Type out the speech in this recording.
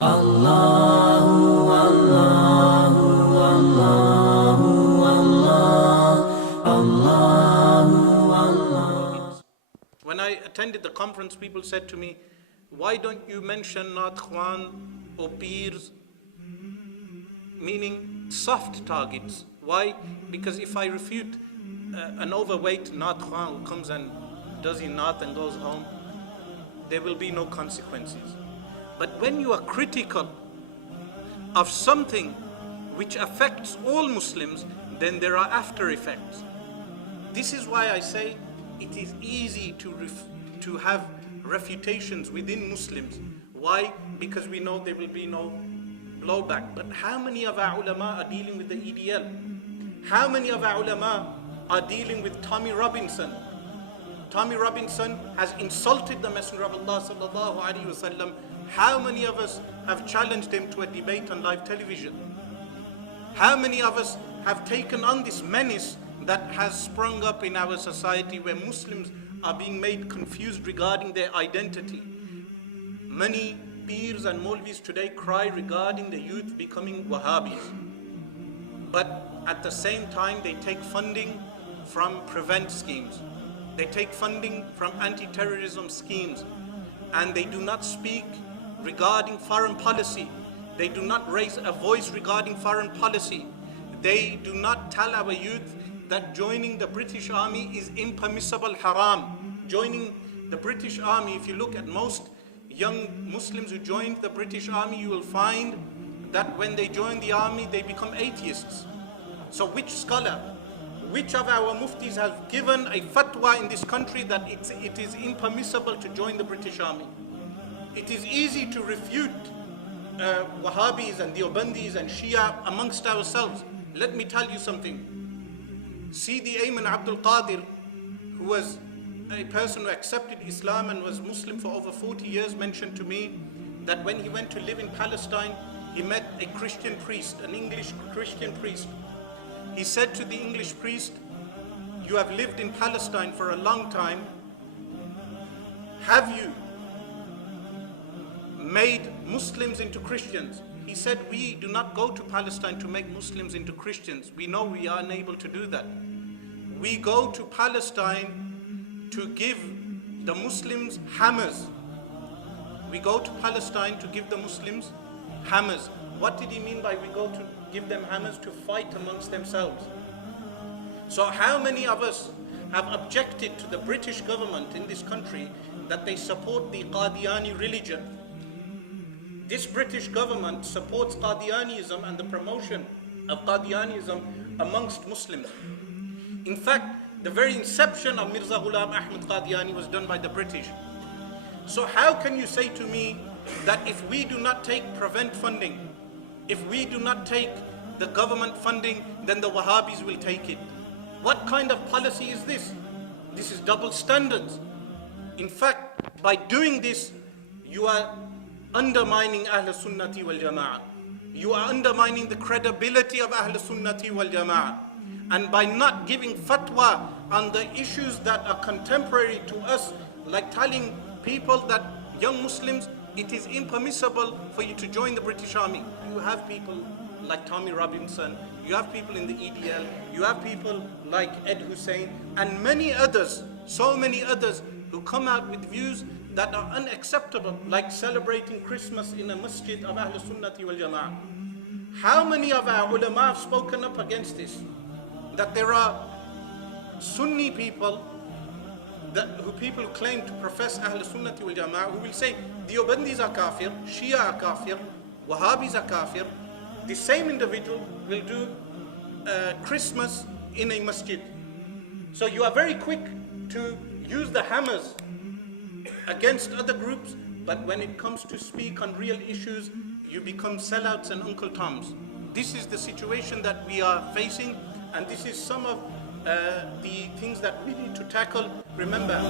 Allahu, Allahu, Allahu, Allahu, Allah. When I attended the conference, people said to me, why don't you mention Naat Khwan or Peers, meaning soft targets? Why? Because if I refute an overweight Naat Khwan who comes and does his Naat and goes home, there will be no consequences. But when you are critical of something which affects all Muslims, then there are after effects. This is why I say it is easy to have refutations within Muslims. Why? Because we know there will be no blowback. But how many of our ulama are dealing with the EDL? How many of our ulama are dealing with Tommy Robinson? Tommy Robinson has insulted the Messenger of Allah sallallahu alaihi wasallam. How many of us have challenged him to a debate on live television? How many of us have taken on this menace that has sprung up in our society where Muslims are being made confused regarding their identity? Many peers and Maulvis today cry regarding the youth becoming Wahhabis. But at the same time, they take funding from prevent schemes. They take funding from anti-terrorism schemes. And they do not speak regarding foreign policy. They do not raise a voice regarding foreign policy. They do not tell our youth that joining the British Army is impermissible haram. Joining the British Army, if you look at most young Muslims who joined the British Army, you will find that when they join the army, they become atheists. So which scholar, which of our muftis has given a fatwa in this country that it is impermissible to join the British Army? It is easy to refute Wahhabis and Deobandis and Shia amongst ourselves. Let me tell you something. Sidi Ayman Abdul Qadir, who was a person who accepted Islam and was Muslim for over 40 years, mentioned to me that when he went to live in Palestine, he met a Christian priest, an English Christian priest. He said to the English priest, "You have lived in Palestine for a long time. Have you made Muslims into Christians?" He said, "We do not go to Palestine to make Muslims into Christians. We know we are unable to do that. We go to Palestine to give the Muslims hammers. We go to Palestine to give the Muslims hammers." What did he mean by we go to give them hammers? To fight amongst themselves. So how many of us have objected to the British government in this country that they support the Qadiani religion? This British government supports Qadianism and the promotion of Qadianism amongst Muslims. In fact, the very inception of Mirza Ghulam Ahmad Qadiani was done by the British. So how can you say to me that if we do not take prevent funding, if we do not take the government funding, then the Wahhabis will take it? What kind of policy is this? This is double standards. In fact, by doing this, you are undermining Ahl Sunnati wal Jama'ah. You are undermining the credibility of Ahl Sunnati wal Jama'ah. And by not giving fatwa on the issues that are contemporary to us, like telling people that young Muslims, it is impermissible for you to join the British Army. You have people like Tommy Robinson, you have people in the EDL, you have people like Ed Hussein, and many others, so many others, who come out with views that are unacceptable, like celebrating Christmas in a masjid of Ahl Sunnati wal Jama'ah. How many of our ulama have spoken up against this? That there are Sunni people, people who claim to profess Ahl Sunnati wal Jama'ah, who will say Deobandis are kafir, Shia are kafir, Wahhabis are kafir. The same individual will do Christmas in a masjid. So you are very quick to use the hammers against other groups, but when it comes to speak on real issues, you become sellouts and Uncle Toms. This is the situation that we are facing, and this is some of the things that we need to tackle. Remember.